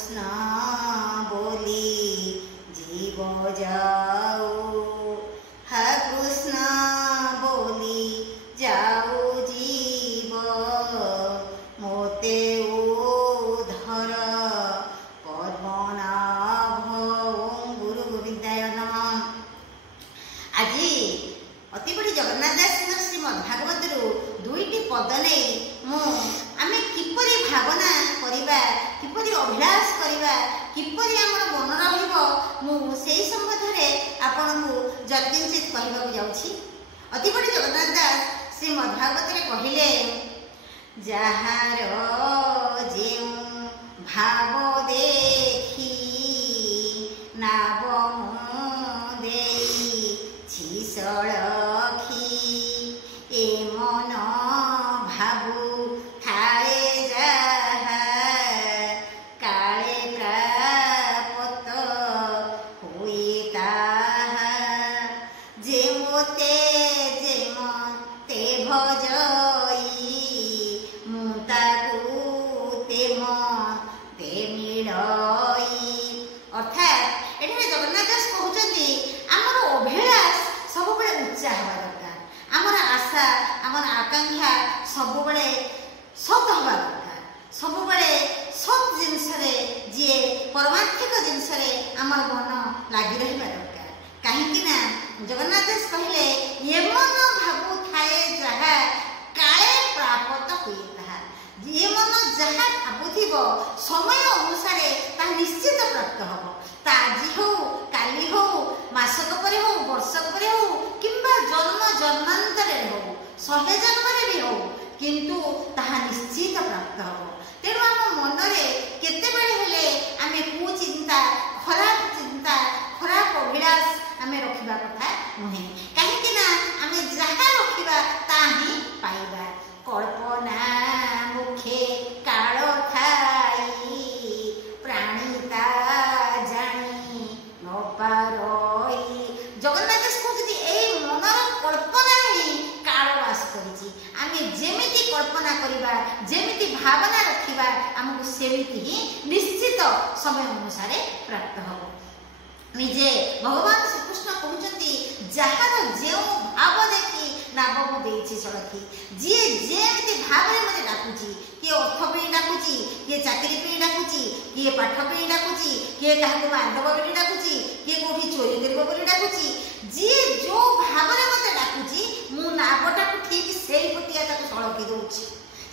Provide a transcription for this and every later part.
कृष्ण बोली जीव जाओ, हा कृष्ण बोली जाओ जीव, मोते उधर पद्मनाभ। ओम गुरु गोविंदाय नमः। आज अति बड़ी जगन्नाथ दास श्रीमद् भागवत दुईटी पद नहीं आम किपरि भावना करिबा, किपरि अभिलाष करिबा, किपरि आमर मन रहिबो मु सेही संबंध में आपनकु जतिंचित कहबाकु जाउछि। अति बड़ी जगन्नाथ दास श्रीमद् भागवत रे कहिले, जहार जेउ भाव देखी नाव देई छिसळखी, ए मन भाबु थाए जाहा, काले प्रापत हुए ताहा, जे मोते भजई मुताकु ते मिलई। अर्थात एठारे जगन्नाथ दास कहउछन्ति आमर अभिलाष सब बेले उच्चा हवा दरकार, आमर आशा आमर आकांक्षा सब बेले सत हवा दरकार, सब बेले सत जिनस रे जे परमार्थिक जिनस रे आमर मन लागि रहिबा दरकार। काहेकि ना जगन्नाथ दास कहले, ये मन भाबु थाए जहा काले प्राप्त हुए ताहा, ये मन जहा भाबुथिबो समय अनुसार ता निश्चित प्राप्त हबो। ता आज हो काली हो मासक परे हो वर्षक परे हो किंबा जन्म जन्मांतरे हो 100 जन्मरे भी हो, किंतु ताहा निश्चित प्राप्त हबो। तेणु आम मनरे केते बेले हेले आमे कुचिंता खराब अभिलाष आमे रखिबा कथा नुहे। काहेकि ना आमे जहा रखिबा ताही पाइबा। कल्पना मुखे काल थाई, प्राणीता जानी न पारई। जगन्नाथ दास कहते एई मनर कल्पना ही काल वास करिछि। आमे जेमिति कल्पना करिबा, जेमिति भावना रखिबा, हमकु सेमिति ही निश्चित समय अनुसार प्राप्त हबो। निजे भगवान श्रीकृष्ण कहउछन्ति, जहार जेउ भाव देखि नाबकु देछि सळखी। जे जेमिति भावरे मते डाकुछि, किए अर्थ पे डाकुछि, किए चाकरी पे डाकुछि, किए पाठ पे डाकुछि, किए काहकु मारदब पे डाकुछि, किए कोठी चोरी करबो पे डाकुछि। जे जो भावरे मते डाकुछि मु नाबटाकु ठीक सेही पटिया ताकु सळखी दउछि।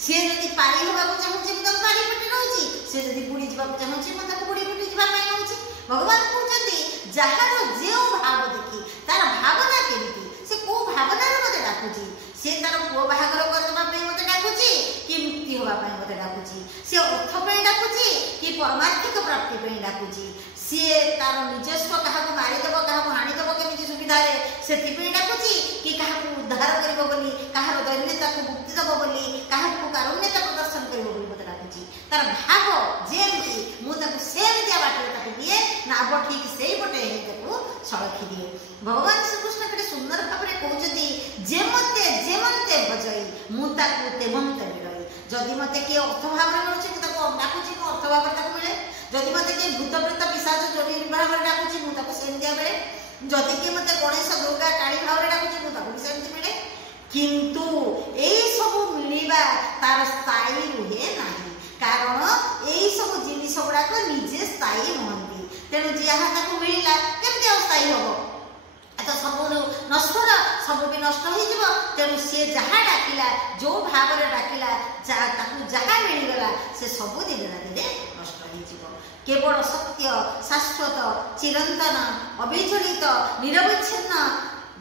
से जदि पारी होबाकु चाहुछि मु ताकु पारी पटि नउछि, से जदि बुडी जिबाकु चाहुछि मु ताकु बुडी पटि जिबा पय नउछि। भगवान कहउछन्ति, जहार जेउ भाव देखि तार भावना केमिति, से को भावना रे मते डाकुछि, से तार पुओ बाहागर करबा पय मते डाकुछि कि मुक्ति होबा पय मते डाकुछि, से अर्थ पय डाकुछि कि परमार्थिक प्राप्ति पय डाकुछि, से तार निजस्व काहाकु मारि देबो काहाकु हानि देबो केमिति सुविधा रे सेति पय डाकुछि, कि काहाकु उद्धार करिबो बोली, काहार दैन्यताकु मुक्ति देबो बोली, काहाकु कारुण्यता प्रदर्शन करिबो बोली मते डाकुछि। तार भाव जेमिति मु ताकु सेमिति बाटरे ताकु दिए नाब ठीक सेही पटे हे ताकु सळखी दिए। भगवान श्रीकृष्ण केते सुंदर भाबरे कहउछन्ति, जे मते भजई मु ताकु तेमंते मिलई। जदि मते के अर्थ भाबरे मिलुछि मु ताकु डाकुछि, मु अर्थ भाबरे ताकु मिले। जदि मते के भूत प्रेत पिशाच जोड़ी भाबरे डाकुछि मु ताकु सेमिति मिले। जदि के मते गणेश दुर्गा काली भाबरे डाकुछि मु ताकु सेमिति मिले। किंतु एई सब मिलिबा तार स्थायी रुहे नाही, कारण एई सब जिनिस गुड़ाक निजे स्थायी नहंती। तेणु जहाँ ताकू मिलला केमती अस्थायी हबो, तो सब नष्ट सब भी नष्ट हो जीव। तेणु सी जहाँ डाकिला जो भाव में डाकिला जहाँ मिलगला से सब दिन राति नष्ट हो जीव। केवल सत्य शाश्वत चिरंतन अविचलित निरवच्छिन्न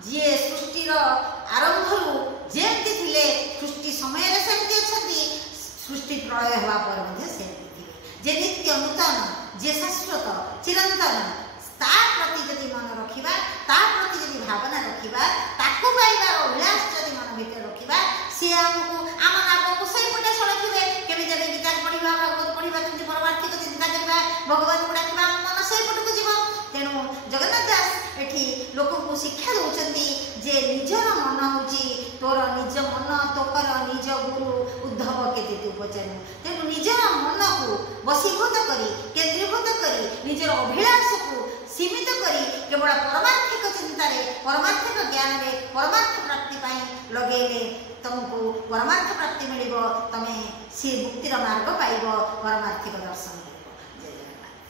जी सृष्टिर आरंभरू जेमती थिले सृष्टि समय सेमती अच्छी, सृष्टि प्रलय हवा पर सेमती थिले, जे नित्य नूतन जे शाश्वत चिरंतन ता प्रति जदि मन रखिबा, ता प्रति जदि भावना रखिबा, ताकू पाइबार अभिलाष जदि मन भितर रखिबा, से हमकु आम नामकु सही पटे सळखिबे। केबे जदि गीता पढिबा, भागवत पढिबा, जदि परमार्थिक चिंता करिबा, भगवान गुडा किबा मन सही पटकु जीव। तेणु जगन्नाथ दास एठी लोककु शिक्षा दउचंती जे निजर मन होची तोर निज मन, तोकर निज गुरु उद्धव केते तू पचारू। तेणु निजर मन को वशीभूत करी केंद्रीय निजर अभिलाष को सीमित करी केवल परमार्थिक चिंतार परमार्थिक ज्ञान परमार्थ प्राप्ति लगेले तुमको परमार्थ प्राप्ति मिल तुम सी मुक्तिर मार्ग पाइब परमार्थिक